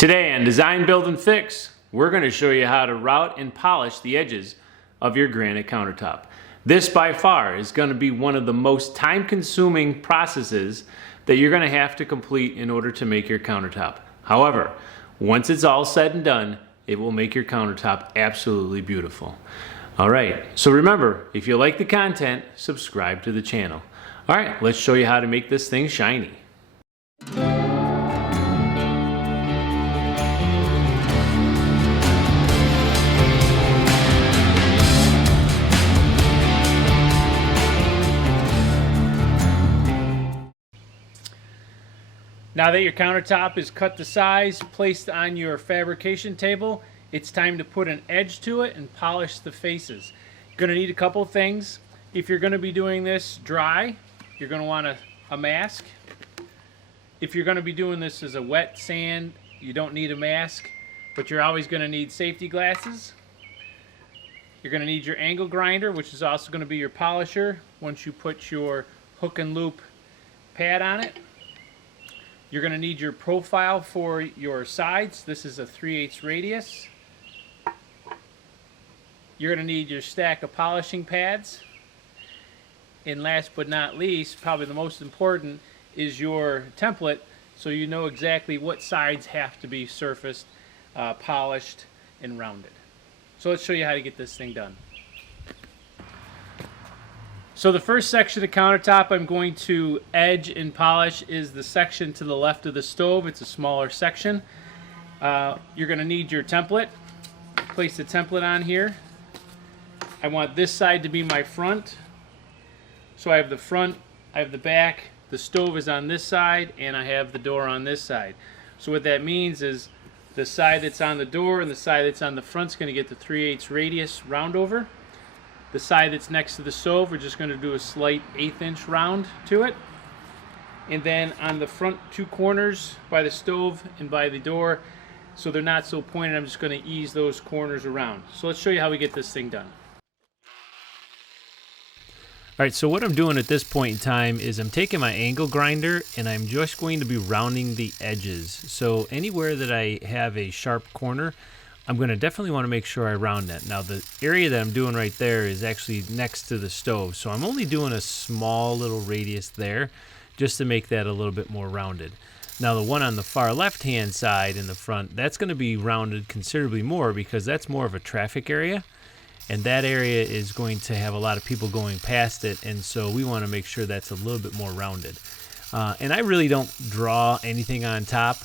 Today on Design, Build, and Fix, we're going to show you how to route and polish the edges of your granite countertop. This by far is going to be one of the most time-consuming processes that you're going to have to complete in order to make your countertop. However, once it's all said and done, it will make your countertop absolutely beautiful. Alright, so remember, if you like the content, subscribe to the channel. Alright, let's show you how to make this thing shiny. Now that your countertop is cut to size, placed on your fabrication table, it's time to put an edge to it and polish the faces. You're going to need a couple of things. If you're going to be doing this dry, you're going to want a mask. If you're going to be doing this as a wet sand, you don't need a mask, but you're always going to need safety glasses. You're going to need your angle grinder, which is also going to be your polisher once you put your hook and loop pad on it. You're going to need your profile for your sides. This is a 3/8 radius. You're going to need your stack of polishing pads. And last but not least, probably the most important, is your template so you know exactly what sides have to be surfaced, polished, and rounded. So let's show you how to get this thing done. So the first section of the countertop I'm going to edge and polish is the section to the left of the stove. It's a smaller section. You're going to need your template. Place the template on here. I want this side to be my front. So I have the front, I have the back, the stove is on this side, and I have the door on this side. So what that means is the side that's on the door and the side that's on the front is going to get the 3/8 radius round over. The side that's next to the stove, we're just going to do a slight 1/8 inch round to it. And then on the front two corners by the stove and by the door, so they're not so pointed, I'm just going to ease those corners around. So let's show you how we get this thing done. Alright, so what I'm doing at this point in time is I'm taking my angle grinder and I'm just going to be rounding the edges. So anywhere that I have a sharp corner, I'm going to definitely want to make sure I round that. Now the area that I'm doing right there is actually next to the stove, so I'm only doing a small little radius there just to make that a little bit more rounded. Now the one on the far left hand side in the front, that's going to be rounded considerably more because that's more of a traffic area, and that area is going to have a lot of people going past it, and so we want to make sure that's a little bit more rounded. And I really don't draw anything on top.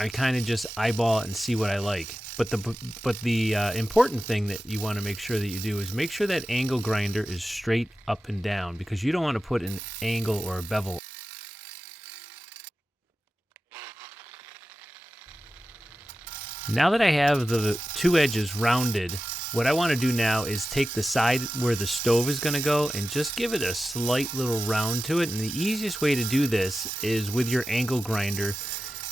I kind of just eyeball it and see what I like. But the important thing that you want to make sure that you do is make sure that angle grinder is straight up and down, because you don't want to put an angle or a bevel. Now that I have the two edges rounded, what I want to do now is take the side where the stove is going to go and just give it a slight little round to it. And the easiest way to do this is with your angle grinder,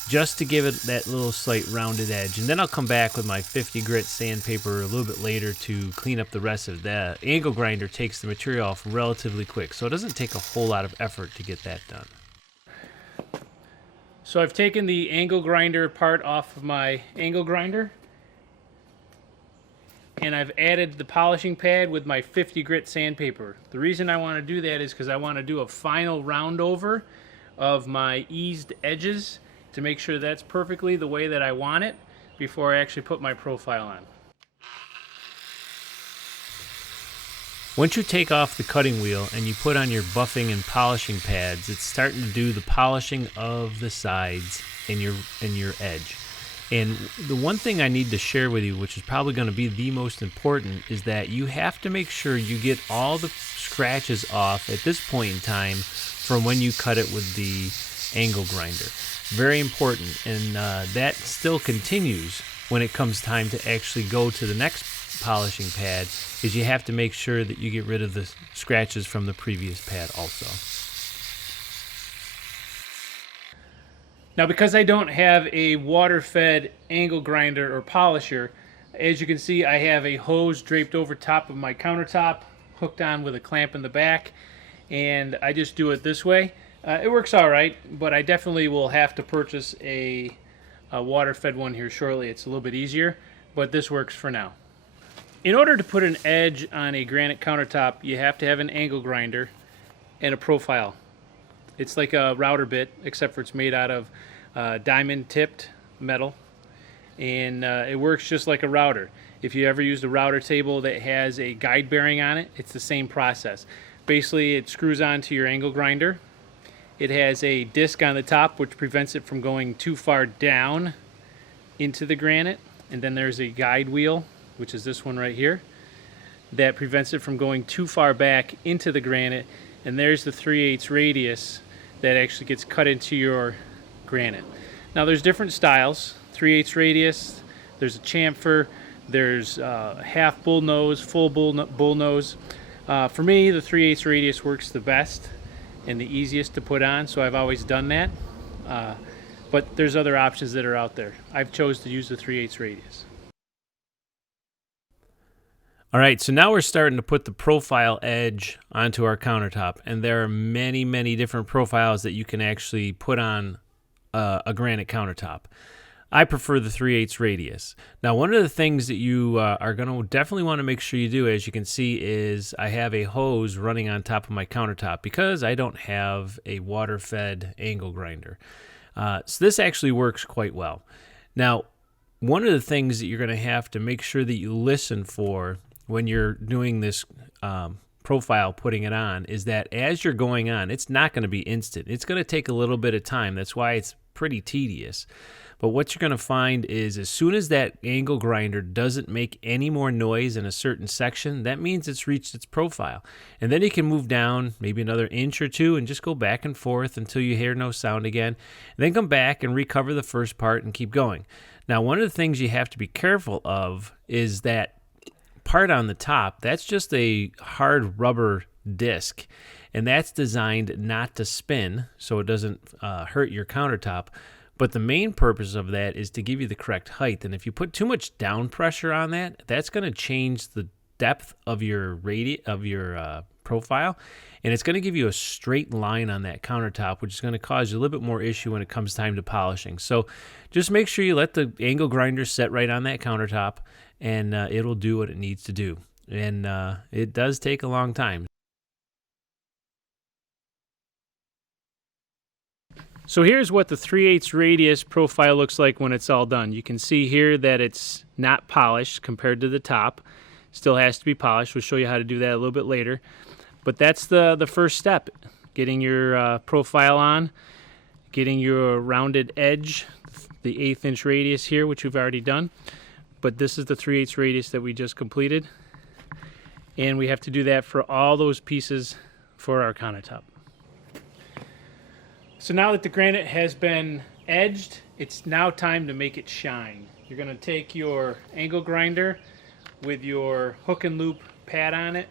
just to give it that little slight rounded edge. And then I'll come back with my 50 grit sandpaper a little bit later to clean up the rest of that. Angle grinder takes the material off relatively quick, so it doesn't take a whole lot of effort to get that done. So I've taken the angle grinder part off of my angle grinder, and I've added the polishing pad with my 50 grit sandpaper. The reason I want to do that is because I want to do a final round over of my eased edges to make sure that's perfectly the way that I want it before I actually put my profile on. Once you take off the cutting wheel and you put on your buffing and polishing pads, it's starting to do the polishing of the sides and your edge. And the one thing I need to share with you, which is probably going to be the most important, is that you have to make sure you get all the scratches off at this point in time from when you cut it with the angle grinder. Very important, and that still continues when it comes time to actually go to the next polishing pad, is you have to make sure that you get rid of the scratches from the previous pad also. Now because I don't have a water-fed angle grinder or polisher, as you can see I have a hose draped over top of my countertop, hooked on with a clamp in the back, and I just do it this way. It works all right, but I definitely will have to purchase a a water-fed one here shortly. It's a little bit easier, but this works for now. In order to put an edge on a granite countertop, you have to have an angle grinder and a profile. It's like a router bit, except for it's made out of diamond-tipped metal, and it works just like a router. If you ever used a router table that has a guide bearing on it, it's the same process. Basically, it screws onto your angle grinder. It has a disc on the top which prevents it from going too far down into the granite, and then there's a guide wheel, which is this one right here, that prevents it from going too far back into the granite, and there's the 3/8 radius that actually gets cut into your granite. Now there's different styles, 3/8 radius, there's a chamfer, there's half bull nose, full bull nose. For me, the 3/8 radius works the best and the easiest to put on, so I've always done that. But there's other options that are out there. I've chose to use the 3/8 radius. All right, so now we're starting to put the profile edge onto our countertop, and there are many, many different profiles that you can actually put on a granite countertop. I prefer the 3/8 radius. Now, one of the things that you are going to definitely want to make sure you do, as you can see, is I have a hose running on top of my countertop because I don't have a water-fed angle grinder. So this actually works quite well. Now, one of the things that you're going to have to make sure that you listen for when you're doing this profile, putting it on, is that as you're going on, it's not going to be instant. It's going to take a little bit of time. That's why it's pretty tedious. But what you're going to find is as soon as that angle grinder doesn't make any more noise in a certain section, that means it's reached its profile. And then you can move down maybe another inch or two and just go back and forth until you hear no sound again. And then come back and recover the first part and keep going. Now, one of the things you have to be careful of is that part on the top, that's just a hard rubber disc. And that's designed not to spin so it doesn't hurt your countertop. But the main purpose of that is to give you the correct height. And if you put too much down pressure on that, that's going to change the depth of your profile. And it's going to give you a straight line on that countertop, which is going to cause you a little bit more issue when it comes time to polishing. So just make sure you let the angle grinder set right on that countertop, and it'll do what it needs to do. And it does take a long time. So here's what the 3/8 radius profile looks like when it's all done. You can see here that it's not polished compared to the top. Still has to be polished. We'll show you how to do that a little bit later. But that's the first step, getting your profile on, getting your rounded edge, the 1/8 inch radius here, which we've already done. But this is the 3/8 radius that we just completed. And we have to do that for all those pieces for our countertop. So now that the granite has been edged, it's now time to make it shine. You're going to take your angle grinder with your hook and loop pad on it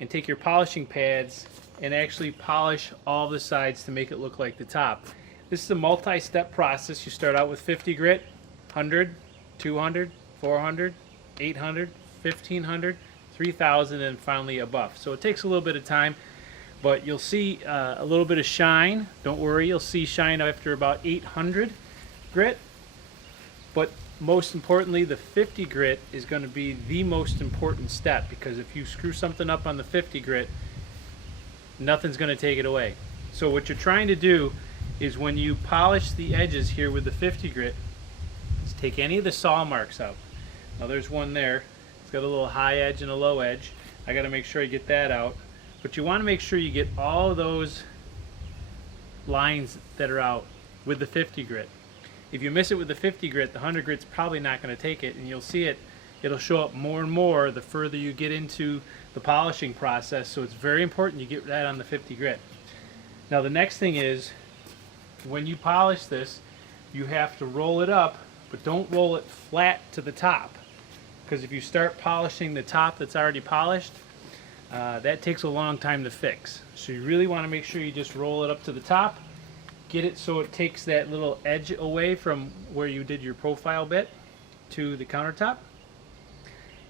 and take your polishing pads and actually polish all the sides to make it look like the top. This is a multi-step process. You start out with 50 grit, 100, 200, 400, 800, 1500, 3000, and finally a buff. So it takes a little bit of time. But you'll see a little bit of shine. Don't worry, you'll see shine after about 800 grit. But most importantly, the 50 grit is going to be the most important step, because if you screw something up on the 50 grit, nothing's going to take it away. So what you're trying to do is when you polish the edges here with the 50 grit, is take any of the saw marks out. Now there's one there. It's got a little high edge and a low edge. I got to make sure I get that out. But you want to make sure you get all those lines that are out with the 50 grit. If you miss it with the 50 grit, the 100 grit's probably not going to take it, and you'll see it'll show up more and more the further you get into the polishing process. So it's very important you get that on the 50 grit. Now the next thing is, when you polish this, you have to roll it up, but don't roll it flat to the top, because if you start polishing the top that's already polished, that takes a long time to fix. So you really want to make sure you just roll it up to the top, get it so it takes that little edge away from where you did your profile bit to the countertop,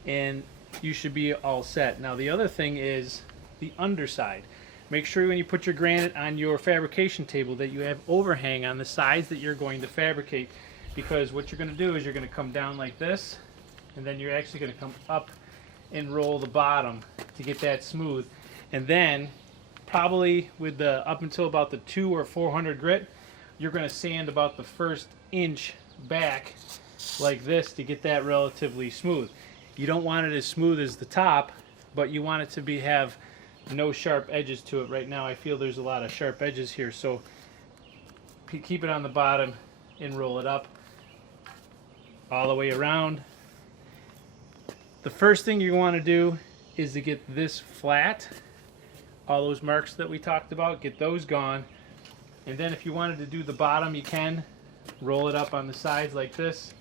and you should be all set. Now the other thing is the underside. Make sure when you put your granite on your fabrication table that you have overhang on the sides that you're going to fabricate, because what you're going to do is you're going to come down like this, and then you're actually going to come up and roll the bottom to get that smooth. And then probably with the up until about the 200 or 400 grit, you're going to sand about the first inch back like this to get that relatively smooth. You don't want it as smooth as the top, but you want it to have no sharp edges to it. Right now I feel there's a lot of sharp edges here, so keep it on the bottom and roll it up all the way around. The first thing you want to do is to get this flat. All those marks that we talked about, get those gone. And then if you wanted to do the bottom, you can roll it up on the sides like this,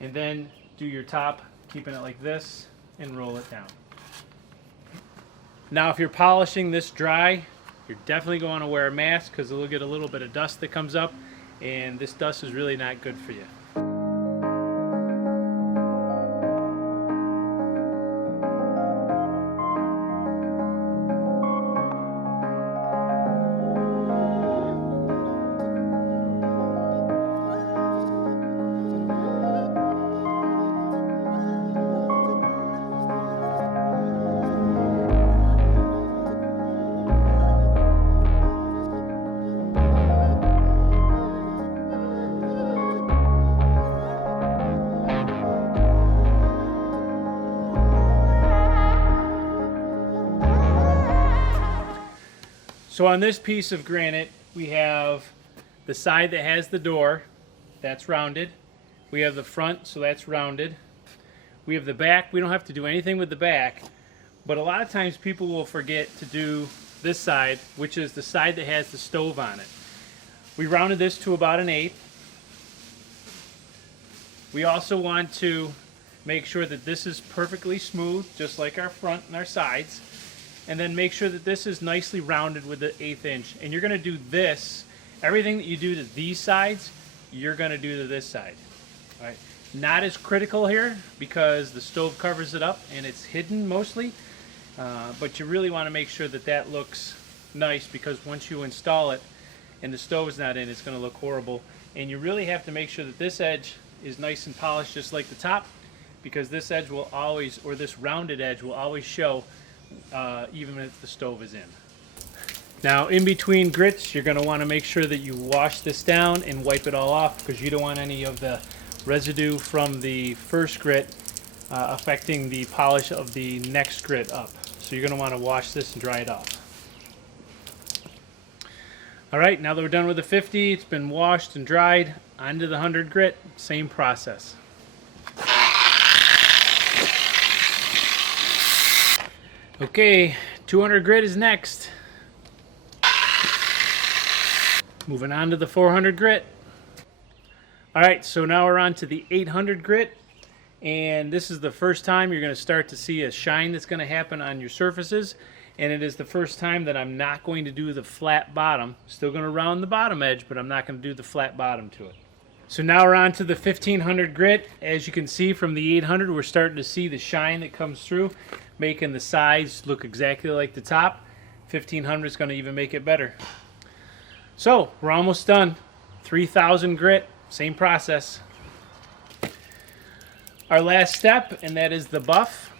and then do your top, keeping it like this, and roll it down. Now if you're polishing this dry, you're definitely going to wear a mask because you'll get a little bit of dust that comes up, and this dust is really not good for you. So on this piece of granite, we have the side that has the door, that's rounded. We have the front, so that's rounded. We have the back. We don't have to do anything with the back, but a lot of times people will forget to do this side, which is the side that has the stove on it. We rounded this to about 1/8. We also want to make sure that this is perfectly smooth, just like our front and our sides. And then make sure that this is nicely rounded with the 1/8 inch. And you're going to do this, everything that you do to these sides, you're going to do to this side. All right. Not as critical here because the stove covers it up and it's hidden mostly. But you really want to make sure that that looks nice, because once you install it and the stove is not in, it's going to look horrible. And you really have to make sure that this edge is nice and polished just like the top, because this edge will always, or this rounded edge will always show even if the stove is in. Now in between grits, you're going to want to make sure that you wash this down and wipe it all off, because you don't want any of the residue from the first grit affecting the polish of the next grit up. So you're going to want to wash this and dry it off. Alright, now that we're done with the 50, it's been washed and dried, onto the 100 grit, same process. Okay, 200 grit is next. Moving on to the 400 grit. Alright, so now we're on to the 800 grit, and this is the first time you're going to start to see a shine that's going to happen on your surfaces, and it is the first time that I'm not going to do the flat bottom. Still going to round the bottom edge, but I'm not going to do the flat bottom to it. So now we're on to the 1500 grit. As you can see from the 800, we're starting to see the shine that comes through, making the sides look exactly like the top. 1500 is going to even make it better. So we're almost done. 3000 grit, same process. Our last step, and that is the buff,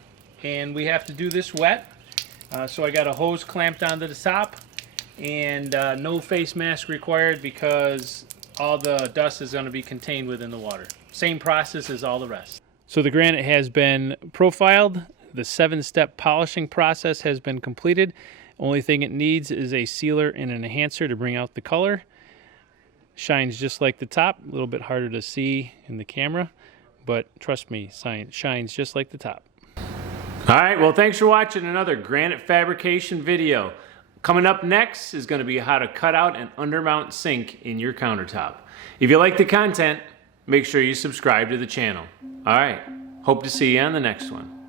and we have to do this wet. So I got a hose clamped onto the top, and no face mask required because all the dust is going to be contained within the water. Same process as all the rest. So the granite has been profiled. The 7-step polishing process has been completed. Only thing it needs is a sealer and an enhancer to bring out the color. Shines just like the top. A little bit harder to see in the camera, but trust me, shines just like the top. All right, well, thanks for watching another granite fabrication video. Coming up next is going to be how to cut out an undermount sink in your countertop. If you like the content, make sure you subscribe to the channel. All right, hope to see you on the next one.